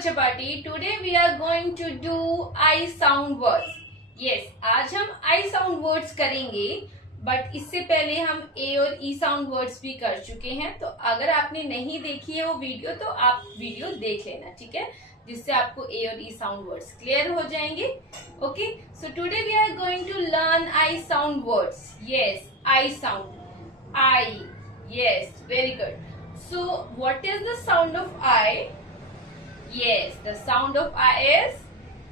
Chapati. Today we are going to do I sound words. Yes, आज हम I sound words करेंगे, but इससे पहले हम A और E sound words भी कर चुके हैं. तो अगर आपने नहीं देखी है वो वीडियो तो आप वीडियो देख लेना, ठीक है, जिससे आपको A और E sound words क्लियर हो जाएंगे. Okay, so today we are going to learn I sound words. Yes, I sound. I. Yes, very good. So what is the sound of I? Yes, the sound of I is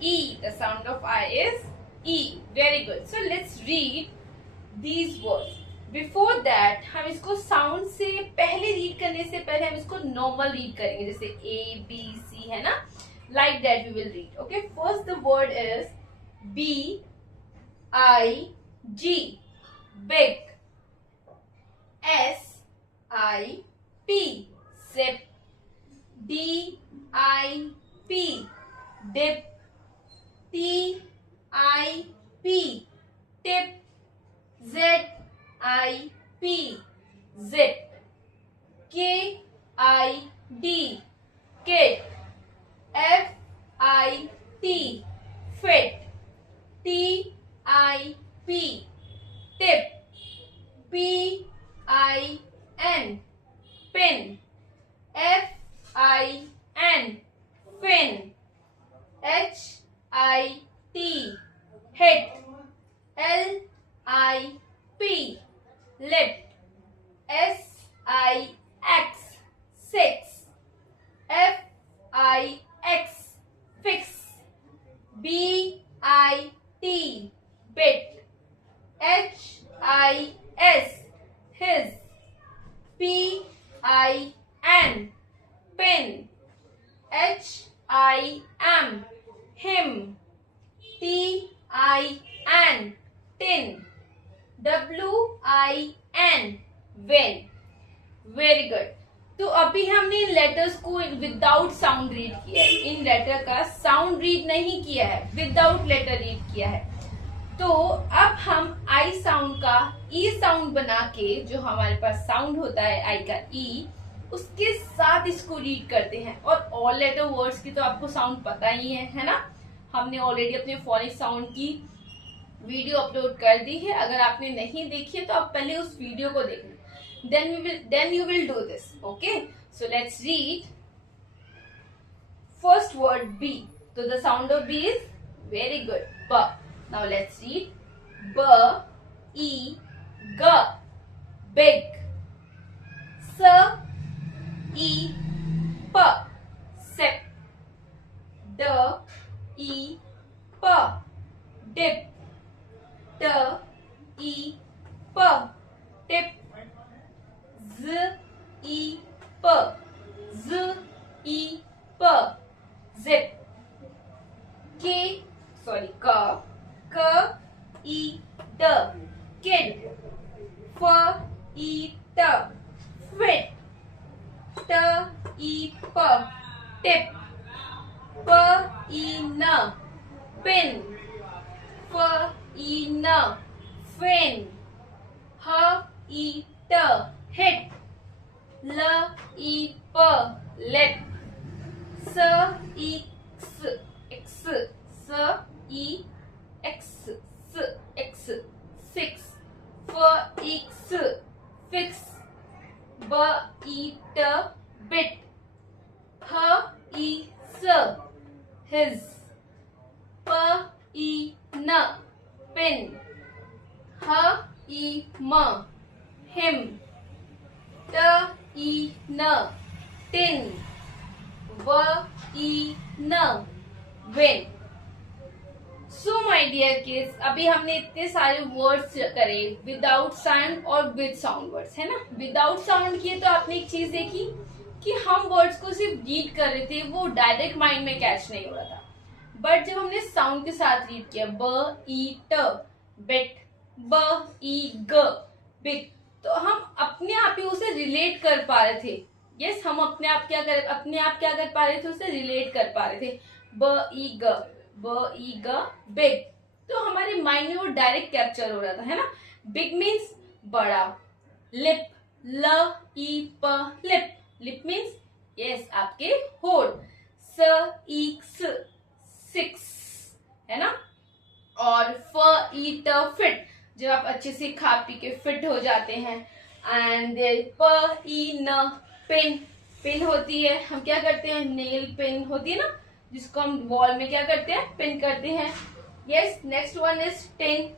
E. The sound of I is E. Very good. So let's read these words. Before that, हम इसको sound से पहले read करने से पहले हम इसको normal read करेंगे, जैसे A, B, C है ना? Like that we will read. Okay. First the word is B, I, G. Big. S, I, P. Sip. D, I, P. Dip. T, I, P. Tip. Z, I, P. Zip. K, I, D. Kid. F, I, T. Fit. T, I, P. Tip. P, I, N. Pin. F, I, N. Fin. H, I, T. Hit. L, I, P. Lip. S, I, X. Six. F, I, X. Fix. B, I, T. Bit. H, I, S. His. P, I, N. Pin. H, I, M. Him. T, I, N. Tin. W, I, N. Win. Very good. तो अभी हमने इन letters को without sound read किया है. इन letter का sound read नहीं किया है, विदाउट लेटर रीड किया है. तो अब हम आई साउंड का ई साउंड बना के, जो हमारे पास साउंड होता है आई का ई, उसके साथ इसको रीड करते हैं. और ऑल लेटर वर्ड्स की तो आपको साउंड पता ही है ना. हमने ऑलरेडी अपने फोनिक साउंड की वीडियो अपलोड कर दी है. अगर आपने नहीं देखी है तो आप पहले उस वीडियो को देखना. Then you will do this. Okay, so let's read first word B. So the sound of B is very good. B. Now let's read B, E, G. Big. S, E, P. Sip. D, E, P. Dip. D, E, P. Tip. Z, E, P. Z, E, P. Zip. K, E, D. Kid. F, E, T. Fit. T, E, P. Tip. P, E, N. Pin. F, E, N. Fin. H, E, T. Hit. L, E, P. Lip. S, E, X. S, E, X. X. Six. F, X. Fix. B, E, T. Bit. H, E, S. His. P, E, N. Pin. H, E, M. Him. T, E, N. Tin. V, E, N. Win. So my dear kids, अभी हमने इतने सारे words करे without sound और with sound words, है ना. Without sound किए तो आपने एक चीज देखी कि हम वर्ड्स को सिर्फ रीड कर रहे थे, वो डायरेक्ट माइंड में कैच नहीं हो रहा था. बट जब हमने साउंड के साथ रीड किया, ब, ई, ट. बिट. ब, ई, ग. बिग. तो हम अपने आप ही उसे रिलेट कर पा रहे थे. यस, हम अपने आप क्या कर पा रहे थे, उसे रिलेट कर पा रहे थे. ब, ई, ग. ब, ई, ग. बिग. तो हमारे माइंड में वो डायरेक्ट कैप्चर हो रहा था, है ना. बिग मीन्स बड़ा. लिप. ल, ई, प. लिप. लिप मीन्स यस आपके होठ. सिक्स, है ना। और फिट, जब आप अच्छे से खा पी के फिट हो जाते हैं। एंड पिन, पिन होती है, हम क्या करते हैं, नेल पिन होती है ना, जिसको हम वॉल में क्या करते हैं, पिन करते हैं। Yes, next one is tin,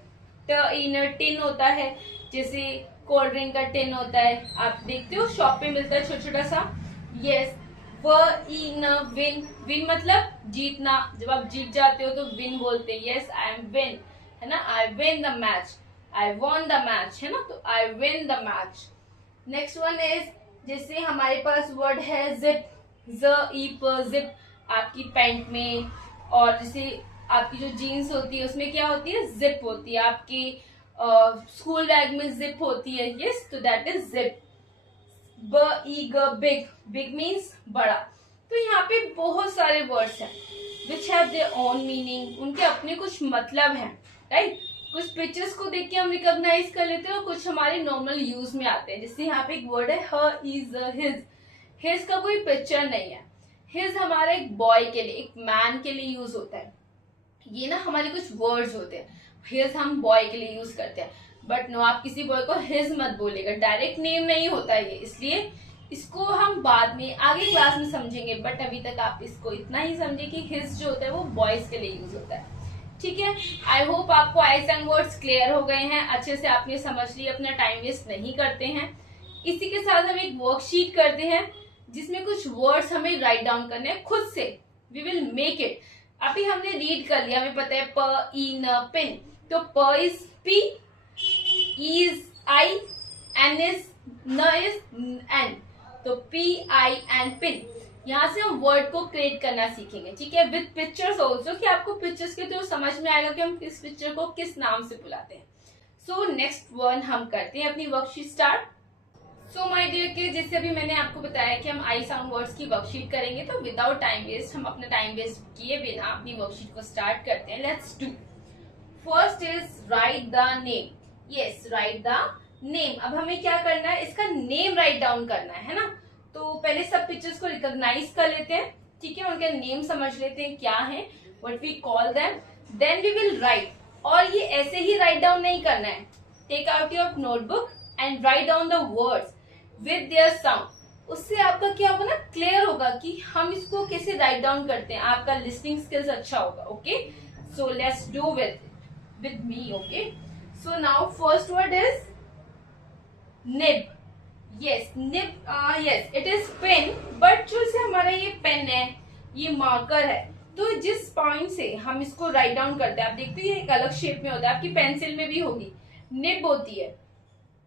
tin होता है, जैसे कोल्ड ड्रिंक का टिन होता है, आप देखते हो शॉप पे मिलता है छोटा छोटा सा। यस, विन, विन मतलब जीतना, जब आप जीत जाते हो तो विन बोलते हैं। यस, आई एम विन, है ना, I win the match, I won the match, है ना, तो I win the match. Next one is, जैसे हमारे पास वर्ड है जिप, जिप, आपकी पैंट में, और जैसे आपकी जो जीन्स होती है उसमें क्या होती है, जिप होती है, आपकी स्कूल बैग में जिप होती है। यस, तो that is zip. Big, big means बड़ा। तो यहाँ पे बहुत सारे वर्ड्स हैं which have their own meaning, उनके अपने कुछ मतलब हैं, राइट। कुछ पिक्चर्स को देख के हम रिकॉग्नाइज कर लेते हैं और कुछ हमारे नॉर्मल यूज में आते हैं। जैसे यहाँ पे एक वर्ड है हर इज, हिज, हिज का कोई पिक्चर नहीं है, हिज हमारा एक बॉय के लिए, एक मैन के लिए यूज होता है। ये ना हमारे कुछ वर्ड्स होते हैं, हिज हम बॉय के लिए यूज करते हैं, बट नो, आप किसी बॉय को हिज मत बोलेगा, डायरेक्ट नेम नहीं होता है ये, इसलिए इसको हम बाद में आगे क्लास में समझेंगे, बट अभी तक आप इसको इतना ही समझे कि हिज जो होता है वो बॉयज के लिए यूज होता है, ठीक है। आई होप आपको आइज एंड वर्ड्स क्लियर हो गए हैं, अच्छे से आपने समझ लिया, अपना टाइम वेस्ट नहीं करते हैं। इसी के साथ हम एक वर्कशीट करते हैं जिसमें कुछ वर्ड्स हमें राइट डाउन करने हैं खुद से, वी विल मेक इट। अभी हमने रीड कर लिया, हमें पता है प, ई, न, पिन, तो प इज पी, ई इज आई, एन इज, न इज एन, तो पी आई एन, पिन। यहाँ से हम वर्ड को क्रिएट करना सीखेंगे, ठीक है, विद पिक्चर्स ऑल्सो, कि आपको पिक्चर्स के थ्रू समझ में आएगा कि हम किस पिक्चर को किस नाम से बुलाते हैं। सो नेक्स्ट वन हम करते हैं अपनी worksheet start. So my dear kids, जैसे अभी मैंने आपको बताया कि हम आई साउंड वर्ड्स की वर्कशीट करेंगे, तो विदाउट टाइम वेस्ट, हम अपना टाइम वेस्ट किए बिना अपनी वर्कशीट को स्टार्ट करते हैं। Let's do. First is right the name. Yes, right the name. अब हमें क्या करना है, इसका नेम राइट डाउन करना है ना। तो पहले सब पिक्चर्स को रिकॉग्नाइज कर लेते हैं, ठीक है, उनके नेम समझ लेते हैं क्या है, what we call them, then we will write. और ये ऐसे ही राइट डाउन नहीं करना है, take out your notebook and write down the words with their sound. उससे आपका क्या होगा ना, क्लियर होगा कि हम इसको कैसे राइट डाउन करते हैं, आपका लिस्निंग स्किल्स अच्छा होगा। Okay, so let's do with me. Okay, so now first word is nib. Yes, nib, yes it is pen, but जो से हमारा ये पेन है, ये मार्कर है, तो जिस पॉइंट से हम इसको राइट डाउन करते हैं, आप देखते हैं ये एक अलग शेप में होता है, आपकी पेंसिल में भी होगी निब होती है,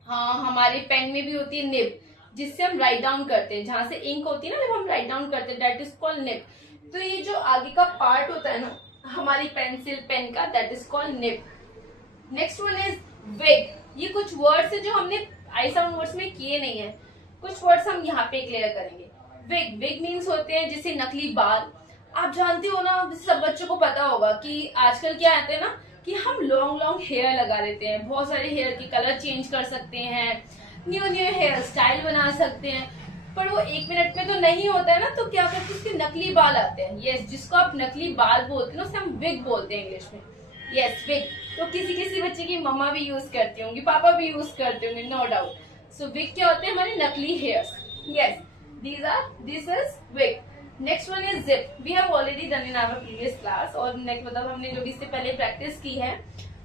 हाँ हमारे पेन में भी होती है निब, जिससे हम राइट डाउन करते हैं, जहां से इंक होती है ना, जब हम राइट डाउन करते हैं, दैट इज कॉल्ड निब। तो ये जो आगे का पार्ट होता है ना हमारी पेंसिल पेन का, that is called nib. Next one is wig. ये कुछ वर्ड्स है जो हमने आई साउंड वर्ड्स में किए नहीं है, कुछ वर्ड्स हम यहाँ पे क्लियर करेंगे। विग, विग मीन्स होते हैं जैसे नकली बाल। आप जानते हो ना, सब बच्चों को पता होगा कि आजकल क्या आते हैं ना कि हम लॉन्ग लॉन्ग हेयर लगा लेते हैं, बहुत सारे हेयर के कलर चेंज कर सकते हैं, न्यू हेयर स्टाइल बना सकते हैं, पर वो 1 मिनट में तो नहीं होता है ना, तो क्या करते हैं उसके नकली बाल आते हैं। यस, जिसको आप नकली बाल बोलते हैं ना, उसे हम विग बोलते हैं इंग्लिश में। Yes, wig. तो किसी किसी बच्चे की मम्मा भी यूज करती होंगी, पापा भी यूज करते होंगे, नो डाउट। सो विग क्या होते हैं, हमारे नकली hairs. Yes, this is wig. Next one is zip. We have already done in our previous class, और नेक्स्ट मतलब हमने जो भी इससे पहले प्रैक्टिस की है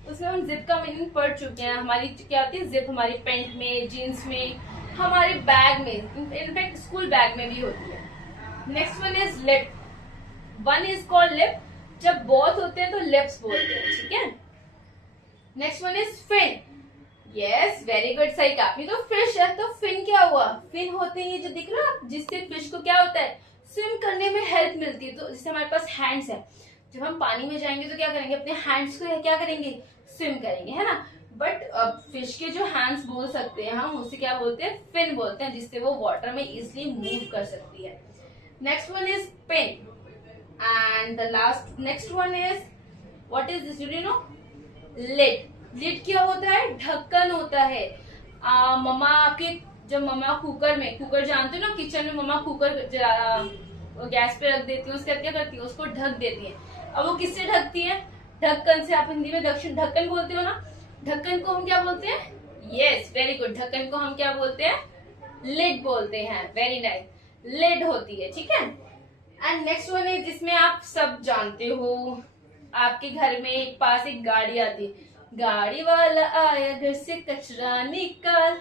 उसमें हम जिप का मीनिंग पढ़ चुके हैं। हमारी क्या होती है जिप, हमारी पैंट में, जीन्स में, हमारे बैग में, इनफैक्ट स्कूल बैग में भी होती है। Next one is lip. One is called lip, जब बोथ होते हैं तो लिप्स बोलते हैं, ठीक है। Next one is fin. Yes, very good, सही कहा आपने। तो फिश है, तो फिन क्या हुआ, फिन होते हैं ये जो दिख रहा है, जिससे फिश को क्या होता है, स्विम करने में हेल्प मिलती है। तो जैसे हमारे पास हैंड्स है, जब हम पानी में जाएंगे तो क्या करेंगे, अपने हैंड्स को क्या करेंगे, स्विम करेंगे, है ना। बट फिश के जो हैंड्स बोल सकते हैं हम, उसे क्या बोलते हैं, फिन बोलते हैं, जिससे वो वाटर में इजिली मूव कर सकती है। Next one is pen, and the last next one is what is this, you know, lid. Lid क्या होता है, ढक्कन होता है। मम्मा आपके, जब मम्मा कुकर में, कुकर जानते हो ना, किचन में मम्मा कुकर गैस पे रख देती हैं, उसके बाद क्या करती है, उसको ढक देती हैं। अब वो किससे ढकती है, ढक्कन से। आप हिंदी में दक्षिण ढक्कन बोलते हो ना, ढक्कन को हम क्या बोलते हैं, यस वेरी गुड, ढक्कन को हम क्या बोलते हैं, लिड बोलते हैं। वेरी नाइस, लिड होती है, ठीक है। एंड नेक्स्ट वन है जिसमें आप सब जानते हो, आपके घर में पास एक गाड़ी आती है, गाड़ी वाला आया घर से कचरा निकाल।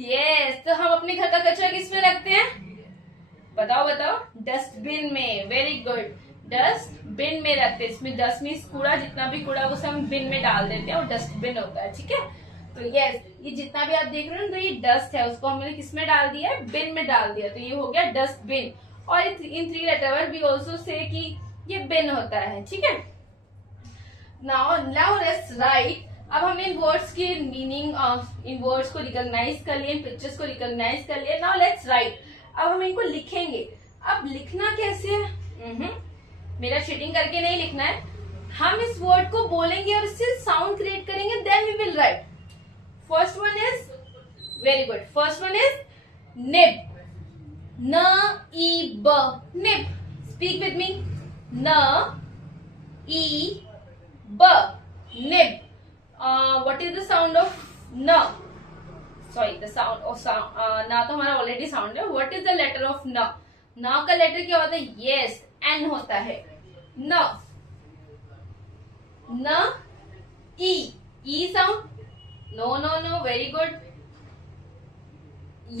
यस, तो हम अपने घर का कचरा किस में रखते हैं, बताओ बताओ, डस्टबिन में। वेरी गुड, डस्टबिन में रखते हैं। इसमें डस्ट मीन्स कूड़ा, जितना भी कूड़ा उसे हम बिन में डाल देते हैं, और डस्टबिन होता है, ठीक है। तो यस, ये जितना भी आप देख रहे हो ना, तो ये डस्ट है, उसको हमने किस में डाल दिया है, बिन में डाल दिया, तो ये हो गया डस्टबिन। और इन 3 लेटर वी ऑल्सो से कि ये बिन होता है, ठीक है। Now let's write. अब हमने इन वर्ड्स की मीनिंग, इन वर्ड्स को रिकॉग्नाइज कर लिए, इन पिक्चर्स को रिकॉग्नाइज कर लिए। Now let's write. अब हम इनको लिखेंगे। अब लिखना कैसे है, मेरा चीटिंग करके नहीं लिखना है, हम इस वर्ड को बोलेंगे और इससे साउंड क्रिएट करेंगे, then we will write. First one is, very good, first one is nib, न ई ब, निब। स्पीक विद मी, न ई ब, nib. What is the sound of न, सॉरी द साउंड ऑफ ना तो हमारा ऑलरेडी साउंड है। What is the letter of न, न का लेटर क्या होता है, यस एन होता है, न, न E sound, no no no, very good,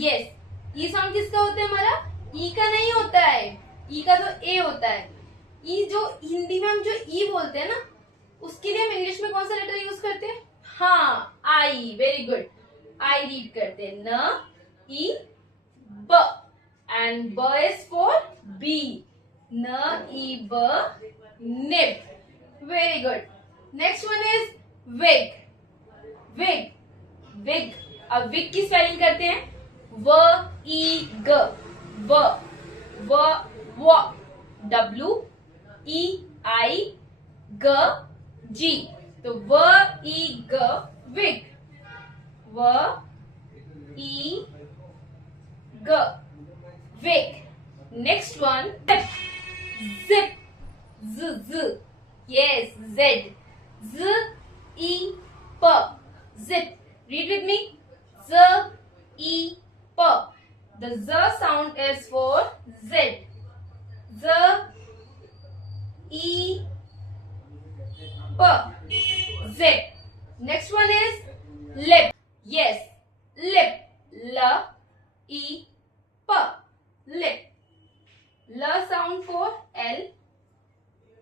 yes, E sound किसका होता है हमारा, ई का नहीं होता है, ई का तो ए होता है। ई जो हिंदी में हम जो ई बोलते हैं ना, उसके लिए हम इंग्लिश में कौन सा लेटर यूज करते हैं, हाँ आई, वेरी गुड, आई रीड करते हैं, न ई ब, एंड ब इज फॉर बी, न ई ब, nib. Very good. Next one is wig, wig, wig. अब विग की स्पेलिंग करते हैं, व ई ग, व डब्ल्यू ई आई ग जी, तो व ई ग, विग, व ई ग, wig. Next one zip, z, yes, z, z e p, zip. Read with me, z e p. The z sound is for z, z e p, zip. Next one is lip, yes, lip, l e p, lip. L sound for L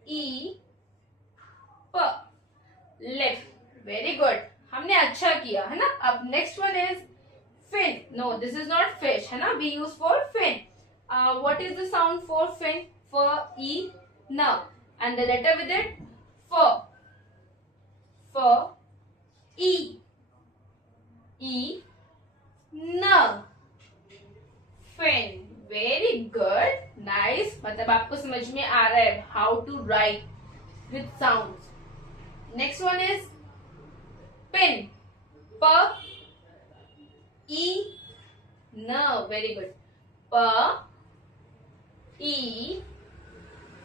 E P, lip. Very good. हमने अच्छा किया है ना। अब next one is fin. No, this is not fish है ना, we use for fin. What is the sound for fin? For E, N, and the letter with it, for E, N, fin. Very good, nice. मतलब आपको समझ में आ रहा है how to write with sound. Next one is pin, प ई न, वेरी गुड, प ई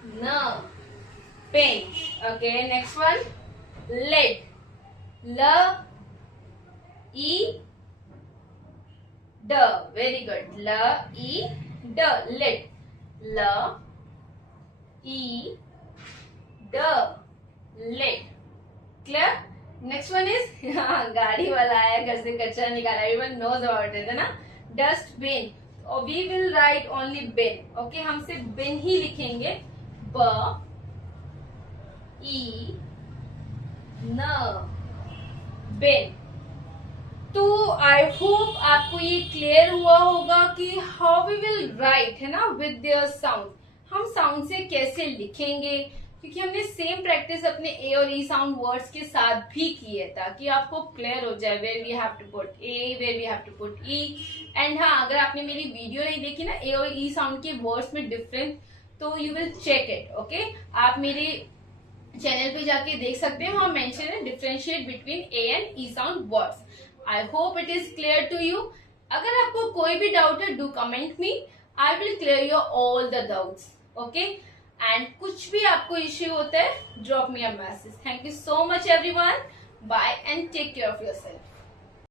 न, pin. Okay, next one led, ल ई ड, वेरी गुड, ल ई ड, लेड, ल ई ड, led. Clear. Next one is गाड़ी वाला आया घर से कचरा निकाला, एवरीवन नोज अबाउट इट है ना, डस्टबिन। और we will write only bin, okay, हम सिर्फ बिन ही लिखेंगे, ब ई न, बिन। तो आई होप आपको ये क्लियर हुआ होगा कि हाउ वी विल राइट है ना विद देयर साउंड, हम साउंड से कैसे लिखेंगे, क्योंकि हमने सेम प्रैक्टिस अपने ए और ई साउंड वर्ड्स के साथ भी की है, ताकि आपको क्लियर हो जाए where we have to put A, where we have to put E. And हाँ, अगर आपने मेरी वीडियो नहीं देखी ना ए और ई साउंड के वर्ड्स में डिफरेंस, तो you will check it, okay. आप मेरे चैनल पे जाके देख सकते हैं, वहां मेंशन है differentiate between A and E sound words. I hope it is clear to you. अगर आपको कोई भी डाउट है, do comment me. I will clear your all the doubts. Okay and कुछ भी आपको इश्यू होता है drop me a message. Thank you so much everyone. Bye and take care of yourself.